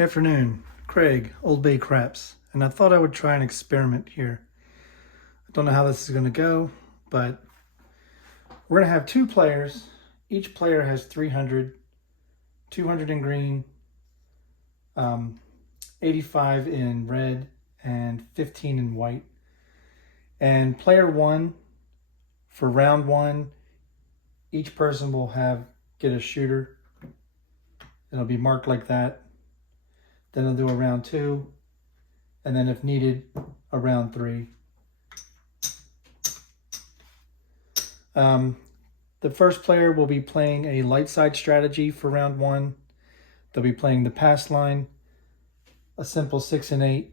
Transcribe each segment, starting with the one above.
Afternoon, Craig, Old Bay Craps, and I thought I would try an experiment here. I don't know how this is going to go, but we're going to have two players. Each player has 300, 200 in green, 85 in red, and 15 in white. And player one, for round one, each person will get a shooter. It'll be marked like that. Then I'll do a round two, and then if needed, a round three. The first player will be playing a Lightside strategy for round one. They'll be playing the pass line, a simple 6 and 8,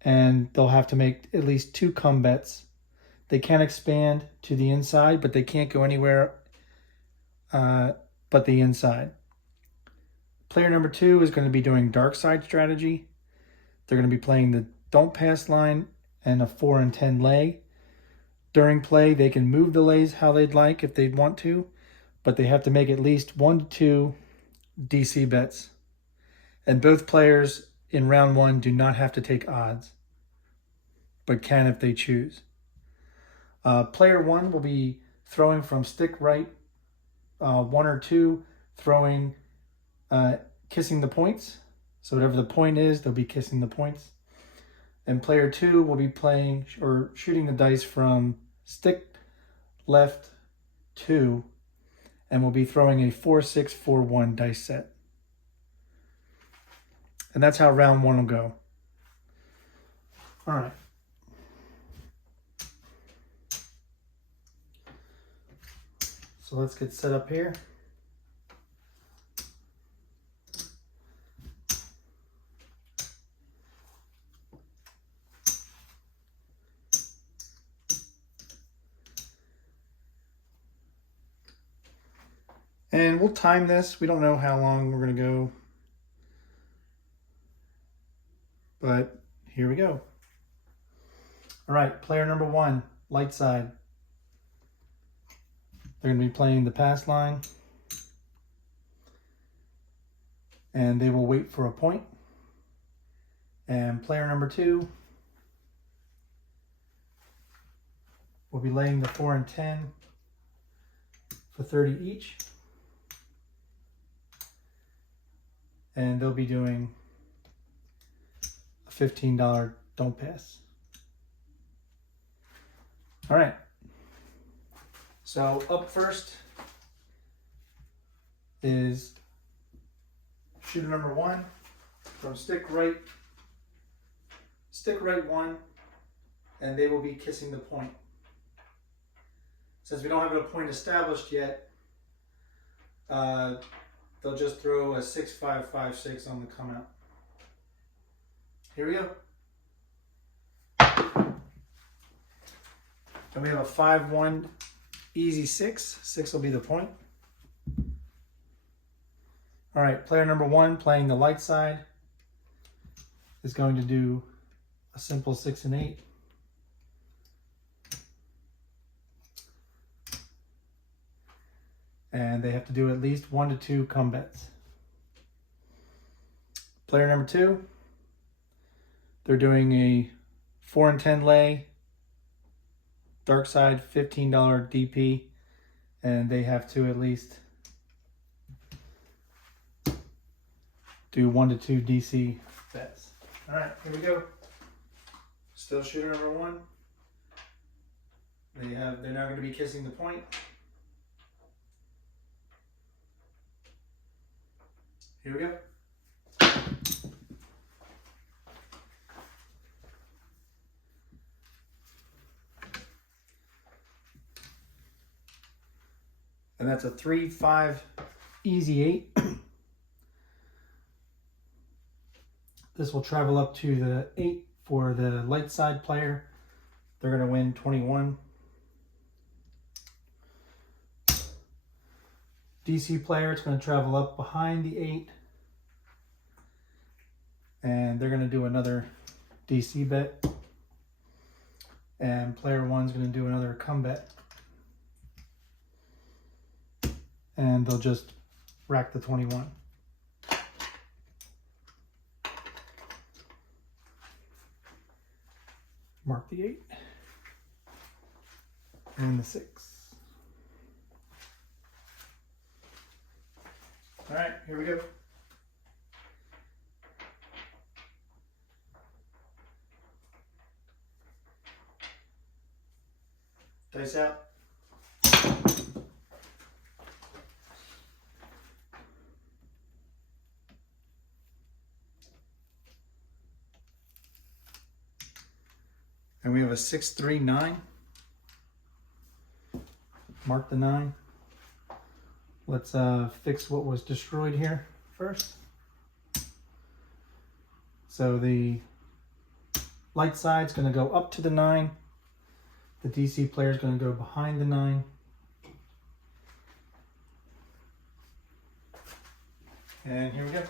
and they'll have to make at least 2 come bets. They can expand to the inside, but they can't go anywhere but the inside. Player number 2 is going to be doing Darkside strategy. They're going to be playing the don't pass line and a 4 and 10 lay. During play, they can move the lays how they'd like if they want to, but they have to make at least 1 to 2 DC bets. And both players in round one do not have to take odds, but can if they choose. Player one will be throwing from stick right, 1 or 2, throwing kissing the points. So whatever the point is, they'll be kissing the points. And player 2 will be playing or shooting the dice from stick left 2, and will be throwing a 4-6-4-1 dice set. And that's how round one will go. All right. So let's get set up here. And we'll time this. We don't know how long we're going to go. But here we go. All right, player number 1, Lightside. They're going to be playing the pass line. And they will wait for a point. And player number 2 will be laying the 4 and 10 for 30 each. And they'll be doing a $15 don't pass. All right. So up first is shooter number 1 from stick right 1, and they will be kissing the point. Since we don't have a point established yet, they'll just throw a 6-5-5-6 on the come out. Here we go. And we have a 5-1 easy 6. 6 will be the point. All right, player number 1 playing the light side is going to do a simple 6 and 8. And they have to do at least 1 to 2 come bets. Player number 2, they're doing a 4 and 10 lay, Darkside $15 DP, and they have to at least do 1 to 2 DC bets. All right, here we go. Still shooter number 1. They're now going to be kissing the point. Here we go. And that's a 3-5 easy 8. This will travel up to the 8 for the light side player. They're going to win 21. DC player, it's going to travel up behind the 8. And they're going to do another DC bet. And player 1's going to do another come bet. And they'll just rack the 21. Mark the 8. And the 6. All right, here we go. Dice out. And we have a 6, 3, 9. Mark the 9. Let's fix what was destroyed here first. So the light side's going to go up to the 9. The DC player is going to go behind the 9. And here we go.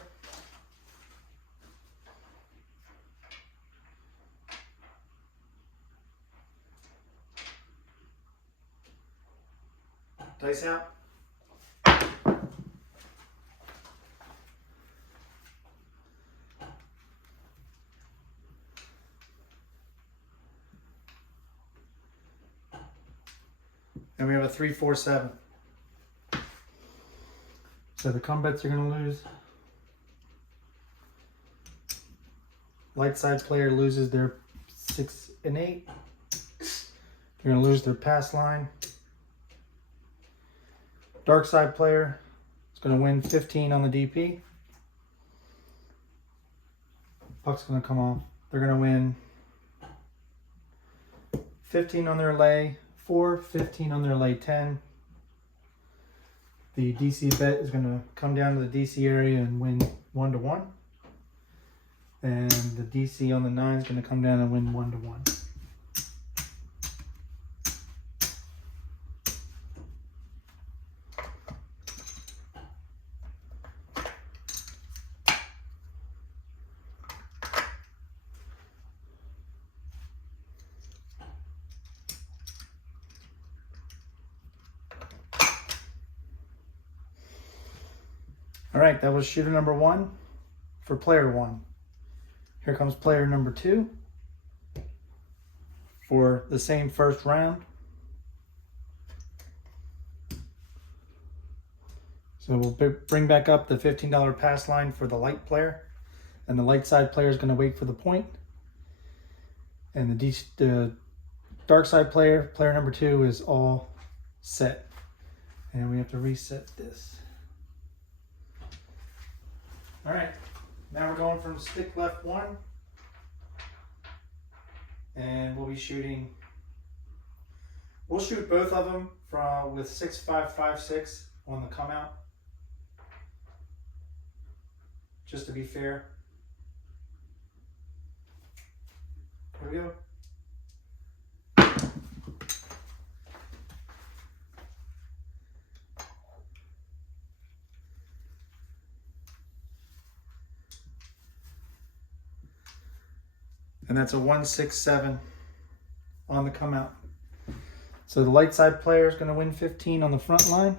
Dice out. And we have a 3, 4, 7. So the combats are going to lose. Lightside player loses their 6 and 8. They're going to lose their pass line. Darkside player is going to win 15 on the DP. Puck's going to come off. They're going to win 15 on their lay 4, 15 on their lay 10. The DC bet is going to come down to the DC area and win 1 to 1. And the DC on the 9 is going to come down and win 1 to 1. All right, that was shooter number 1 for player 1. Here comes player number 2 for the same first round. So we'll bring back up the $15 pass line for the light player, and the light side player is going to wait for the point. And the dark side player, player number 2, is all set. And we have to reset this. All right, now we're going from stick left 1, and we'll be shooting. We'll shoot both of them with 6, 5, 5, 6 on the come out, just to be fair. Here we go. And that's a 1, 6, 7 on the come out. So the light side player is going to win 15 on the front line.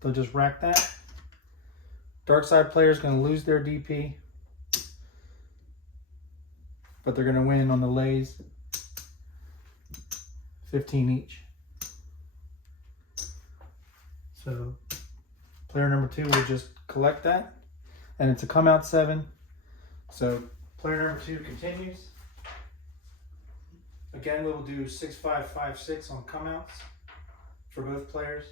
They'll just rack that. Dark side player is going to lose their DP, but they're going to win on the lays 15 each. So player number 2 will just collect that, and it's a come out 7. So player number 2 continues. Again, we'll do 6, 5, 5, 6 on come outs for both players.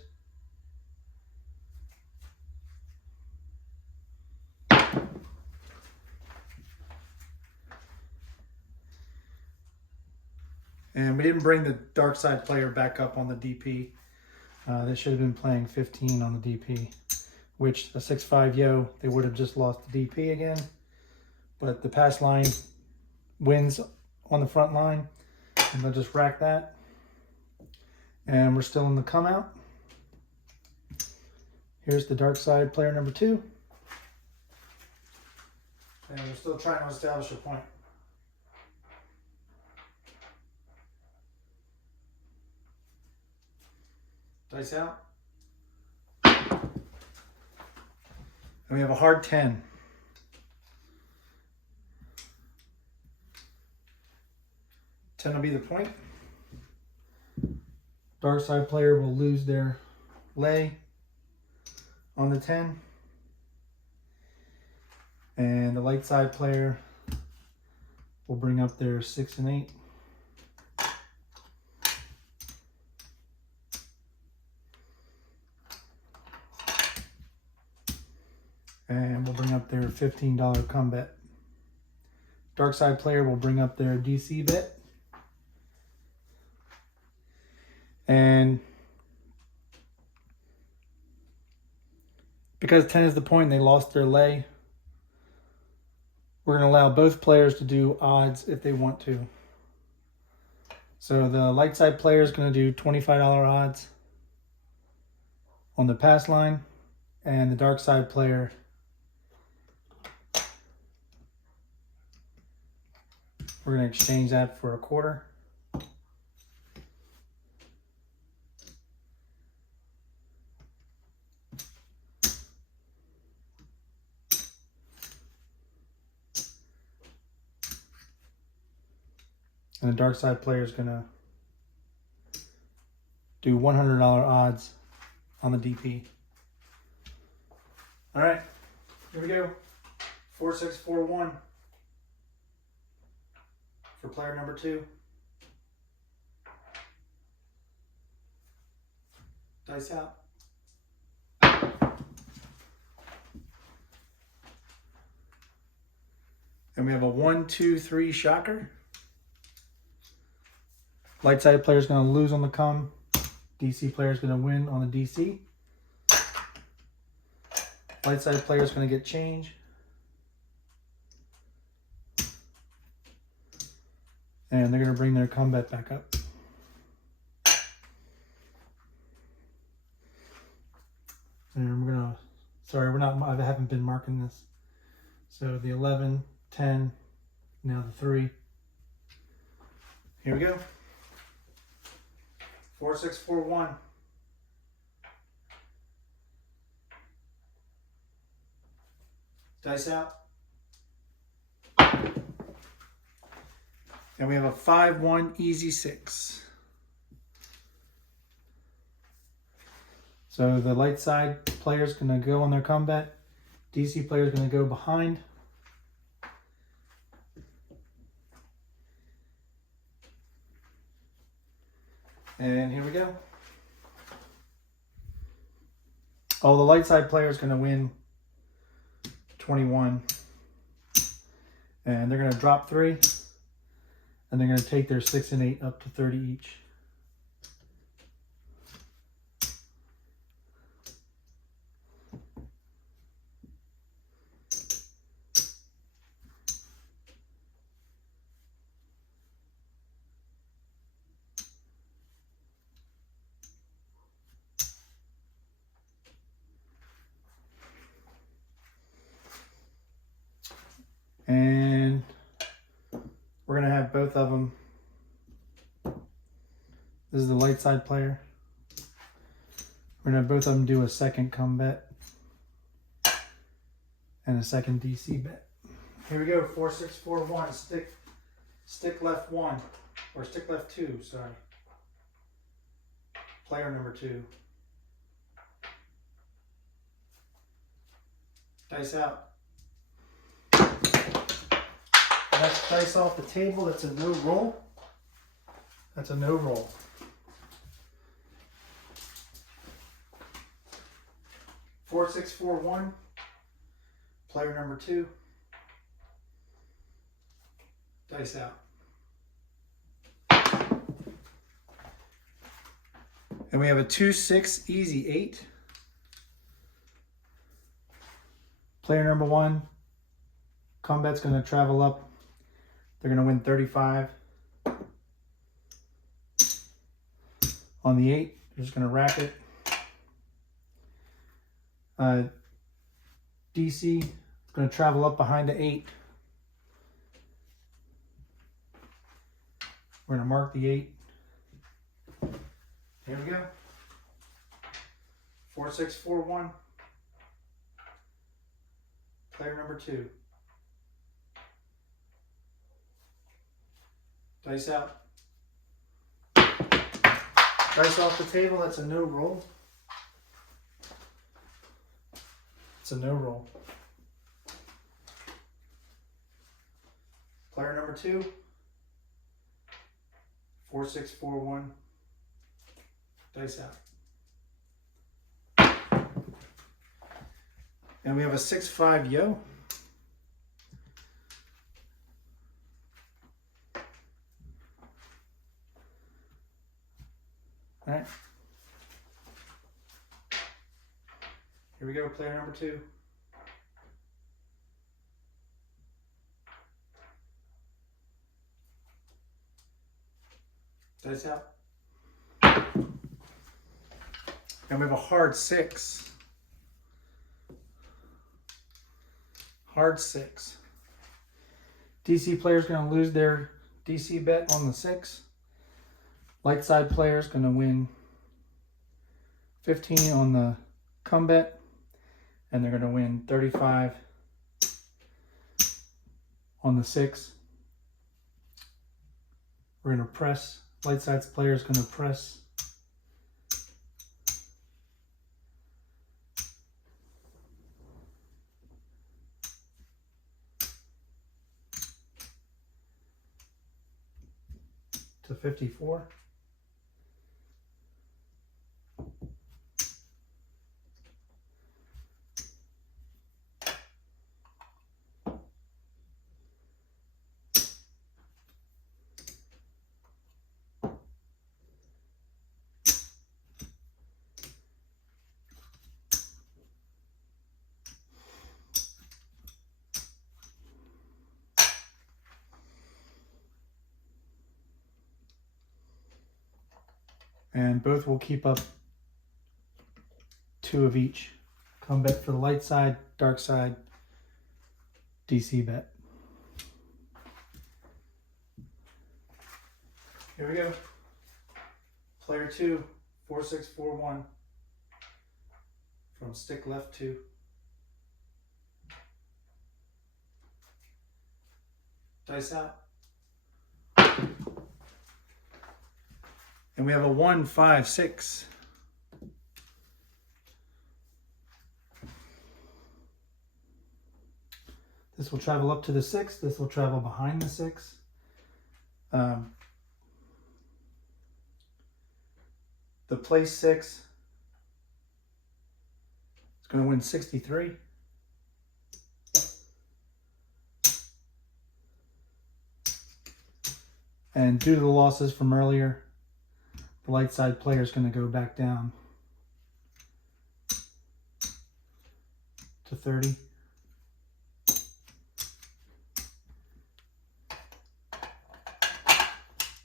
And we didn't bring the dark side player back up on the DP. They should have been playing 15 on the DP, which the 6-5 yo, they would have just lost the DP again. But the pass line wins on the front line, and they'll just rack that. And we're still in the come out. Here's the dark side player number 2. And we're still trying to establish a point. Dice out. And we have a hard 10. 10 10 will be the point. Darkside player will lose their lay on the 10. And the Lightside player will bring up their 6 and 8. And we'll bring up their $15 come bet. Darkside player will bring up their DC bet. And because 10 is the point, they lost their lay. We're going to allow both players to do odds if they want to. So the Lightside player is going to do $25 odds on the pass line. And the Darkside player we're going to exchange that for a quarter. And the Darkside player is going to do $100 odds on the DP. All right, here we go. 4, 6, 4, 1 for player number 2. Dice out. And we have a 1, 2, 3 shocker. Lightside player is going to lose on the come. DC player is going to win on the DC. Lightside player is going to get change. And they're going to bring their combat back up. And we're going to, sorry, I haven't been marking this. So the 11, 10, now the 3. Here we go. 4, 6, 4, 1. Dice out. And we have a 5, 1, easy 6. So the Lightside player is going to go on their combat. DC player is going to go behind. And here we go. Oh, the Lightside player is going to win 21. And they're going to drop 3. And they're going to take their 6 and 8 up to 30 each. And we're going to have both of them. This is the Lightside player. We're going to have both of them do a second come bet and a second DC bet. Here we go. 4, 6, 4, 1. Stick left 1. Or stick left 2, sorry. Player number 2. Dice out. That's dice off the table. That's a no roll. That's a no roll. Four, 6, 4, 1. Player number 2. Dice out. And we have a 2, 6, easy 8. Player number 1. Combat's going to travel up. They're going to win 35. On the 8, they're just going to rack it. DC is going to travel up behind the 8. We're going to mark the 8. Here we go. 4, 6, 4, 1. Player number 2. Dice out. Dice off the table, that's a no roll. It's a no roll. Player number 2, 4641. Dice out. And we have a 6-5 yo. All right. Here we go, player number 2. Dice out. And we have a hard 6. Hard 6. DC player is going to lose their DC bet on the 6. Lightside player is going to win 15 on the come bet. And they're going to win 35 on the 6. We're going to press. Lightside's player is going to press. To 54. And both will keep up 2 of each. Come bet for the light side, dark side, DC bet. Here we go. Player 2, 4641. From stick left 2. Dice out. And we have a 1, 5, 6. This will travel up to the 6. This will travel behind the 6. The place 6 is going to win 63. And due to the losses from earlier, the light side player is going to go back down to 30.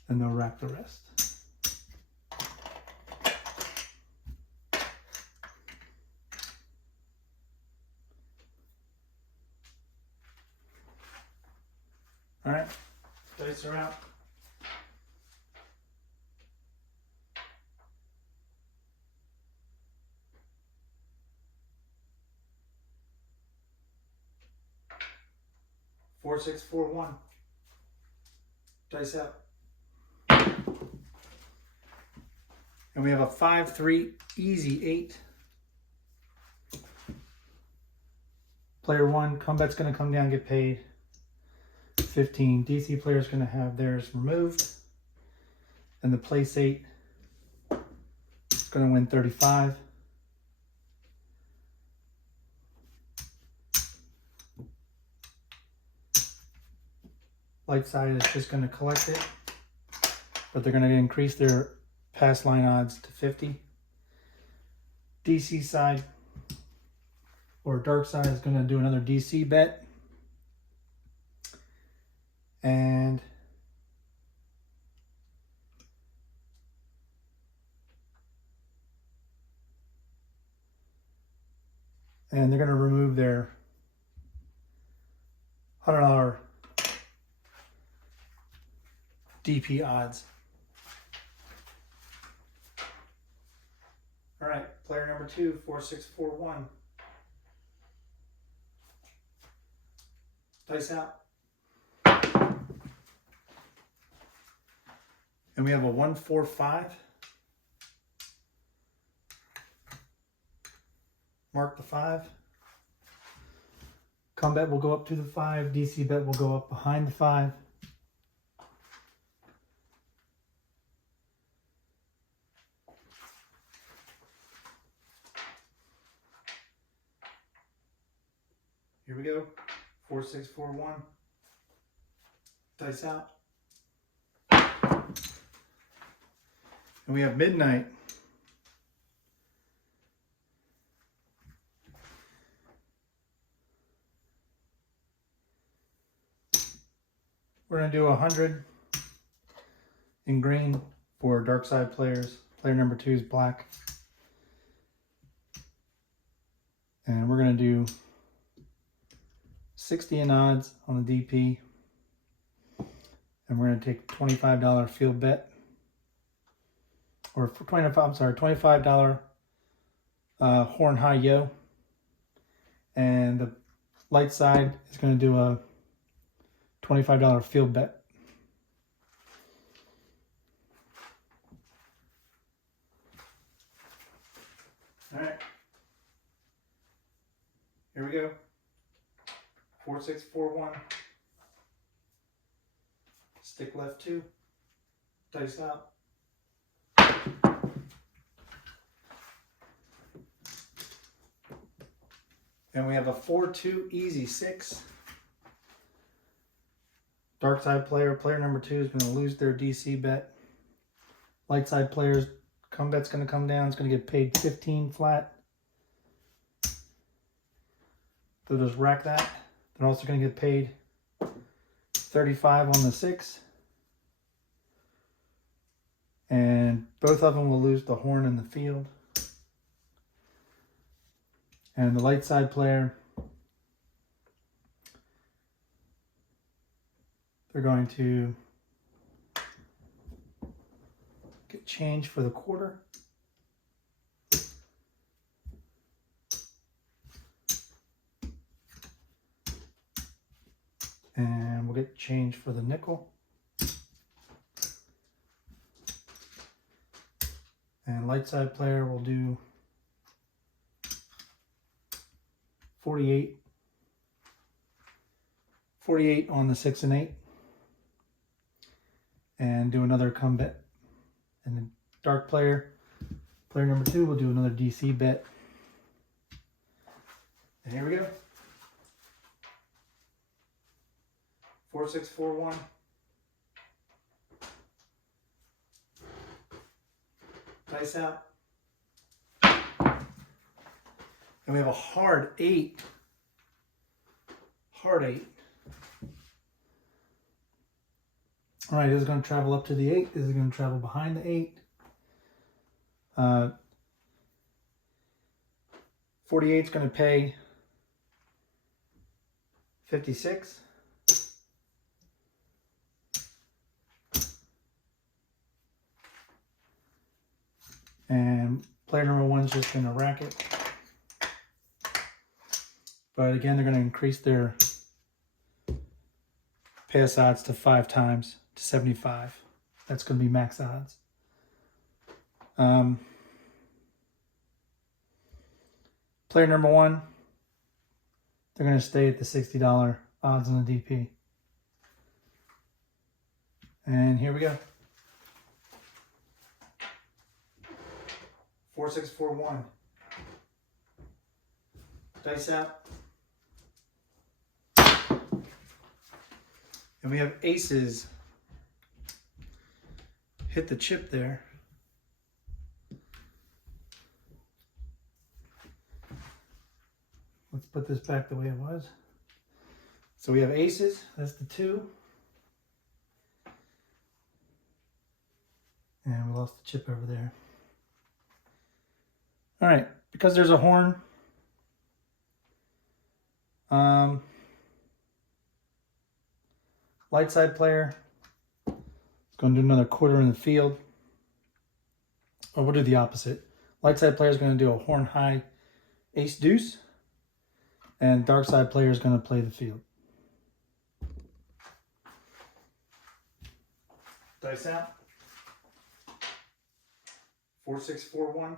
And they'll rack the rest. All right, dice are out. Four, 6, 4, 1. Dice out. And we have a 5, 3, easy 8. Player 1, combat's going to come down, get paid 15. DC player is going to have theirs removed. And the place 8 is going to win 35. Light side is just going to collect it, but they're going to increase their pass line odds to 50. DC side or dark side is going to do another DC bet. And they're going to remove their $100 DP odds. All right, player number 2, 4, 6, 4, 1. Dice out. And we have a 1, 4, 5. mark the 5. Come bet will go up to the 5. DC bet will go up behind the 5. Here we go. 4, 6, 4, 1. Dice out. And we have midnight. We're going to do 100 in green for Darkside players. Player number 2 is black. And we're going to do 60 in odds on the DP. And we're going to take $25 field bet. Or for $25 horn high yo. And the light side is going to do a $25 field bet. All right. Here we go. 4, 6, 4, 1. Stick left 2. Dice out. And we have a 4, 2, easy 6. Darkside player number 2 is going to lose their DC bet. Lightside players, come bet's going to come down. It's going to get paid 15 flat. They'll just rack that. They're also going to get paid 35 on the 6. And both of them will lose the horn in the field. And the light side player, they're going to get change for the quarter. And we'll get change for the nickel. And light side player will do 48 on the 6 and 8. And do another come bet. And then dark player number 2 will do another DC bet. And here we go. 4, 6, 4, 1. Dice out. And we have a hard 8. Hard 8. All right, this is going to travel up to the 8. This is going to travel behind the 8. 48 is going to pay 56. And player number 1 is just going to rack it. But again, they're going to increase their pass odds to 5 times to 75. That's going to be max odds. Player number 1, they're going to stay at the $60 odds on the DP. And here we go. 4, 6, 4, 1. Dice out. And we have aces. Hit the chip there. Let's put this back the way it was. So we have aces. That's the 2. And we lost the chip over there. All right, because there's a horn, light side player is going to do another quarter in the field. Or we'll do the opposite. Light side player is going to do a horn high ace deuce, and dark side player is going to play the field. Dice out. 4, 6, 4, 1.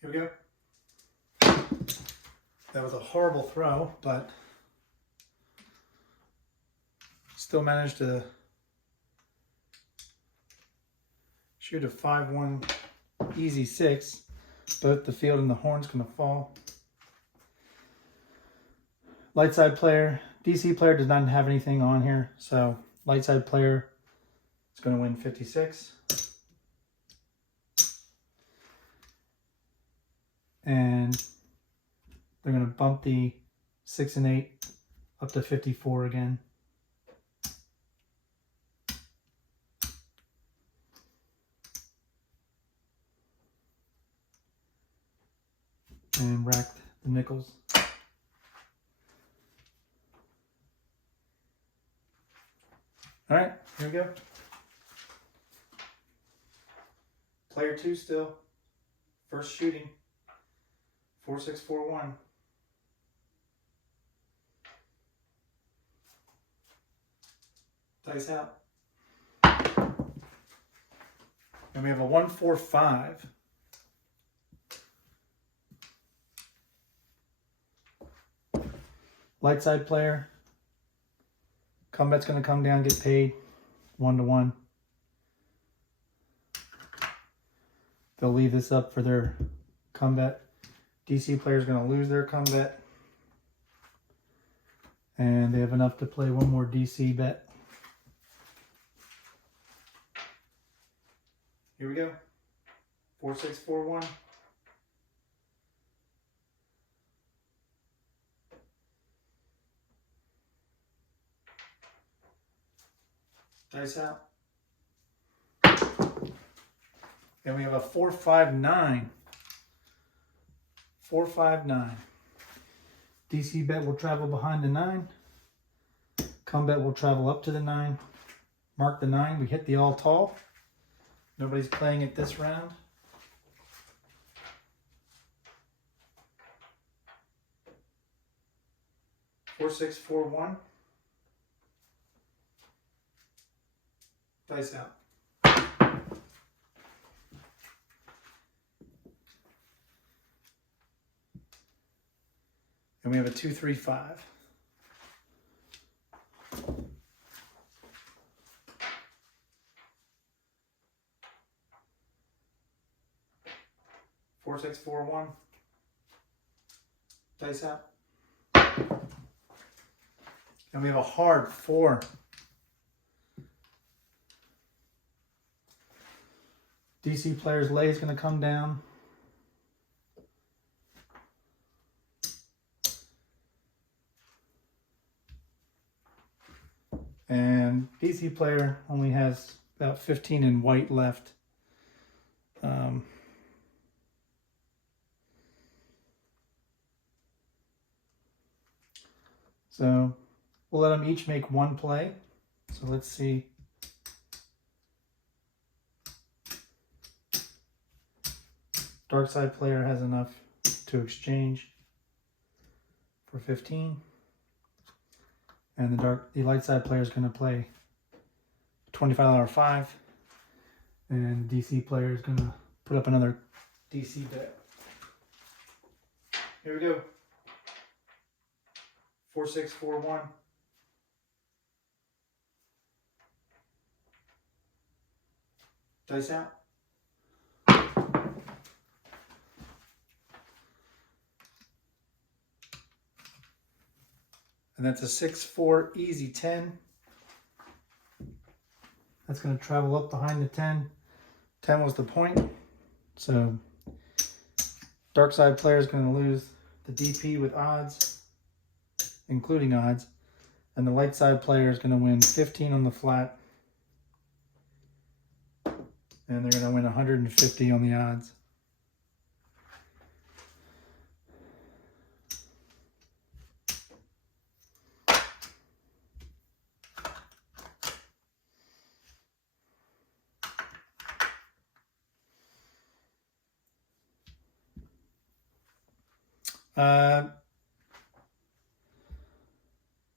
Here we go. That was a horrible throw, but still managed to shoot a 5-1 easy 6. Both the field and the horn's going to fall. Lightside player, DC player does not have anything on here, so Lightside player is going to win 56. And they're going to bump the 6 and 8 up to 54 again. And rack the nickels. All right, here we go. Player 2 still. First shooting. 4-6-4-1. Dice out. And we have a 1-4-5. Lightside player. Combat's going to come down, get paid 1-1. They'll leave this up for their combat. DC player is going to lose their combat. And they have enough to play one more DC bet. Here we go. 4-6-4-1. Dice out. And we have a 4-5-9. 4-5-9. DC bet will travel behind the 9. Combat will travel up to the 9. Mark the 9. We hit the all tall. Nobody's playing it this round. Four, 6, 4, 1. Dice out. And we have a 2-3-5. Four, 6, 4, 1. Dice out. And we have a hard 4. DC player's lay is going to come down. And DC player only has about 15 in white left. So we'll let them each make one play. So let's see. Darkside player has enough to exchange for 15. And the Lightside player is going to play $25 5. And DC player is going to put up another DC bet. Here we go. 4, 6, 4, 1. Dice out. And that's a 6-4 easy 10. That's going to travel up behind the 10. 10 was the point. So Darkside player is going to lose the DP with odds, including odds. And the Lightside player is going to win 15 on the flat. And they're going to win 150 on the odds.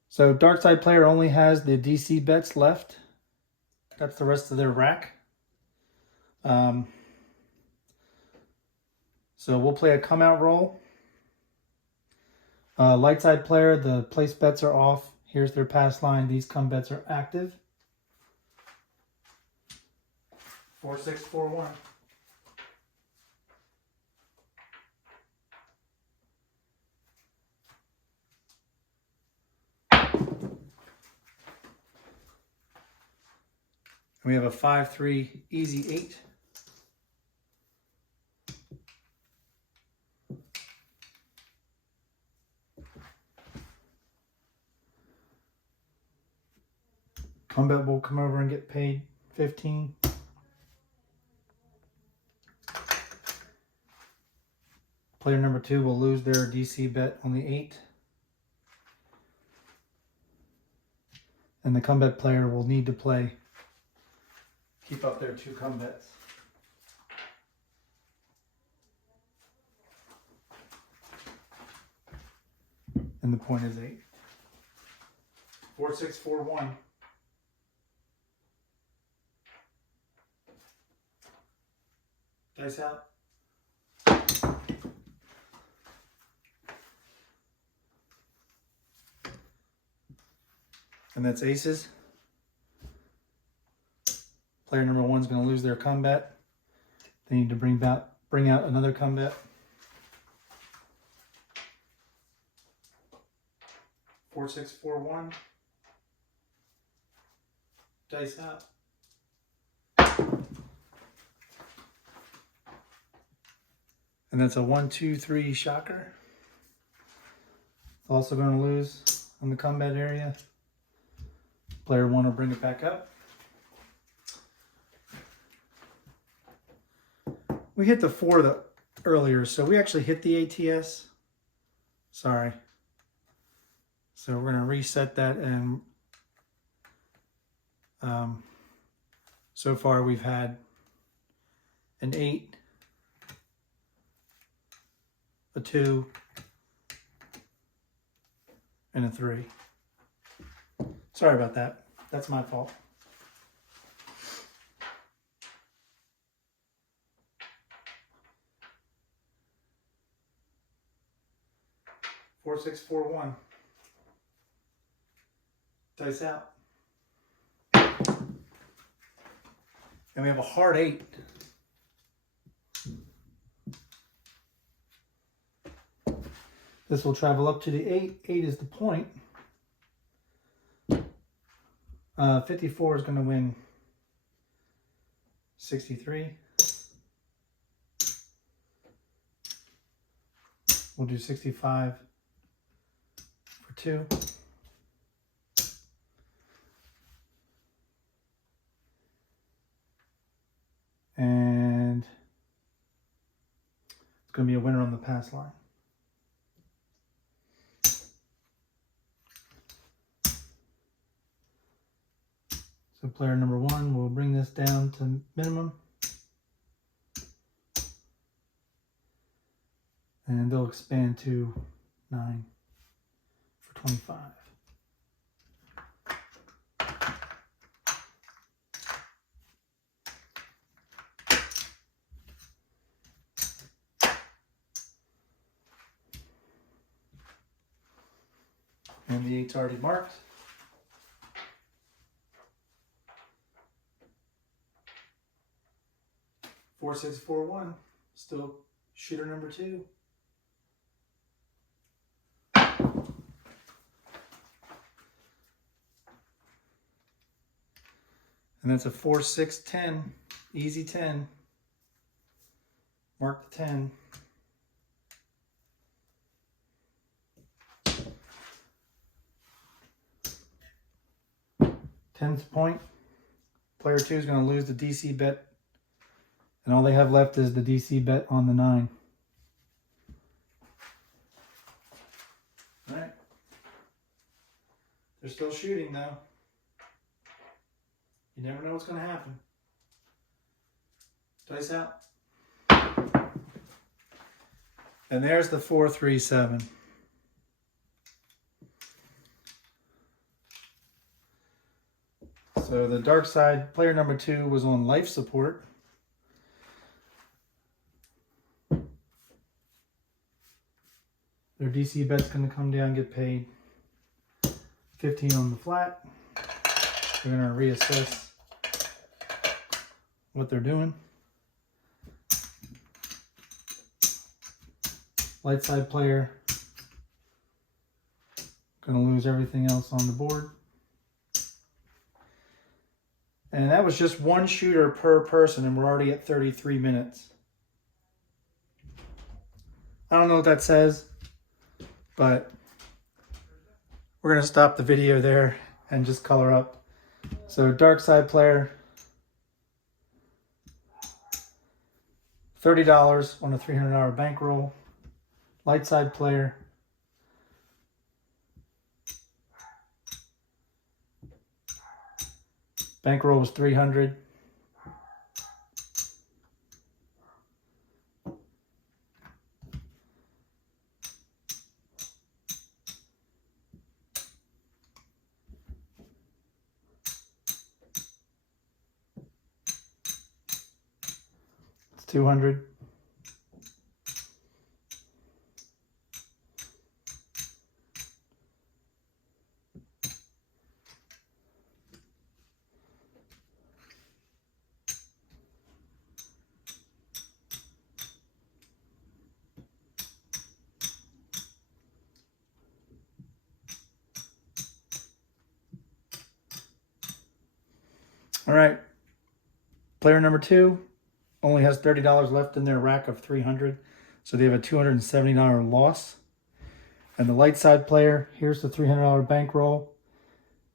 So Darkside player only has the DC bets left. That's the rest of their rack. So we'll play a come out roll. Lightside player, the place bets are off. Here's their pass line. These come bets are active. 4, 6, 4, 1. And we have a 5, 3, easy 8. Combat will come over and get paid 15. Player number 2 will lose their DC bet on the 8. And the combat player will need to play, keep up their 2 combats. And the point is 8. 4, 6, 4, 1. Dice out. And that's aces. Player number 1 is going to lose their combat. They need to bring out another combat. 4, 6, 4, 1. Dice out. And that's a 1, 2, 3 shocker. Also going to lose on the combat area. Player 1 will bring it back up. We hit the 4 earlier, so we actually hit the ATS. Sorry. So we're going to reset that, and so far we've had an 8, a 2, and a 3. Sorry about that. That's my fault. Four, 6, 4, 1. Dice out. And we have a hard 8. This will travel up to the 8. 8 is the point. 54 is going to win 63. We'll do 65 for 2. And it's going to be a winner on the pass line. So player number 1 will bring this down to minimum. And they'll expand to 9 for 25. And the 8's already marked. Four, 6, 4, 1. Still shooter number 2. And that's a 4, 6, 10. Easy 10. Mark the 10. 10th point. Player 2 is going to lose the DC bet. And all they have left is the DC bet on the 9. All right. They're still shooting though. You never know what's going to happen. Dice out. And there's the 4, 3, 7. So the Darkside player number 2 was on life support. Their DC bet's going to come down, get paid 15 on the flat. They're going to reassess what they're doing. Lightside player going to lose everything else on the board. And that was just one shooter per person, and we're already at 33 minutes. I don't know what that says, but we're going to stop the video there and just color up. So Darkside player, $30 on a $300 bankroll. Lightside player, bankroll was $300. It's $200. All right, player number 2 only has $30 left in their rack of $300, so they have a $270 loss. And the Lightside player, here's the $300 bankroll.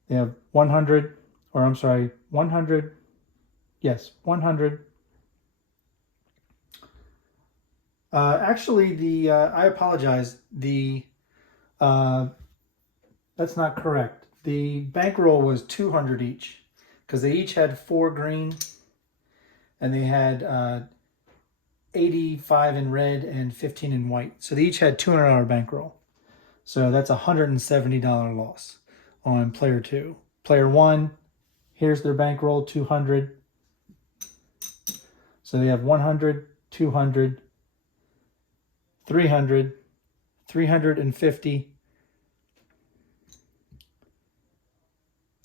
They have 100, yes, 100. Actually, I apologize, that's not correct. The bankroll was 200 each, because they each had 4 green, and they had 85 in red and 15 in white. So they each had $200 bankroll. So that's a $170 loss on player 2. Player 1, here's their bankroll, 200. So they have 100, 200, 300, 350,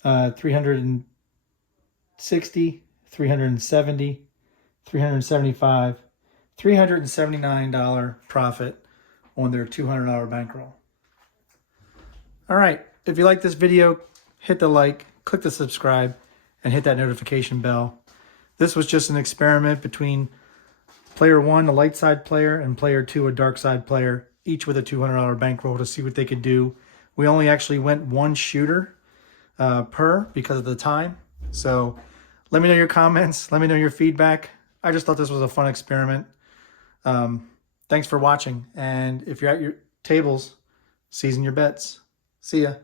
360, 370, 375, $379 profit on their $200 bankroll. All right, if you like this video, hit the like, click the subscribe, and hit that notification bell. This was just an experiment between player 1, a Lightside player, and player 2, a Darkside player, each with a $200 bankroll to see what they could do. We only actually went one shooter per because of the time. So let me know your comments. Let me know your feedback. I just thought this was a fun experiment. Thanks for watching. And if you're at your tables, season your bets. See ya.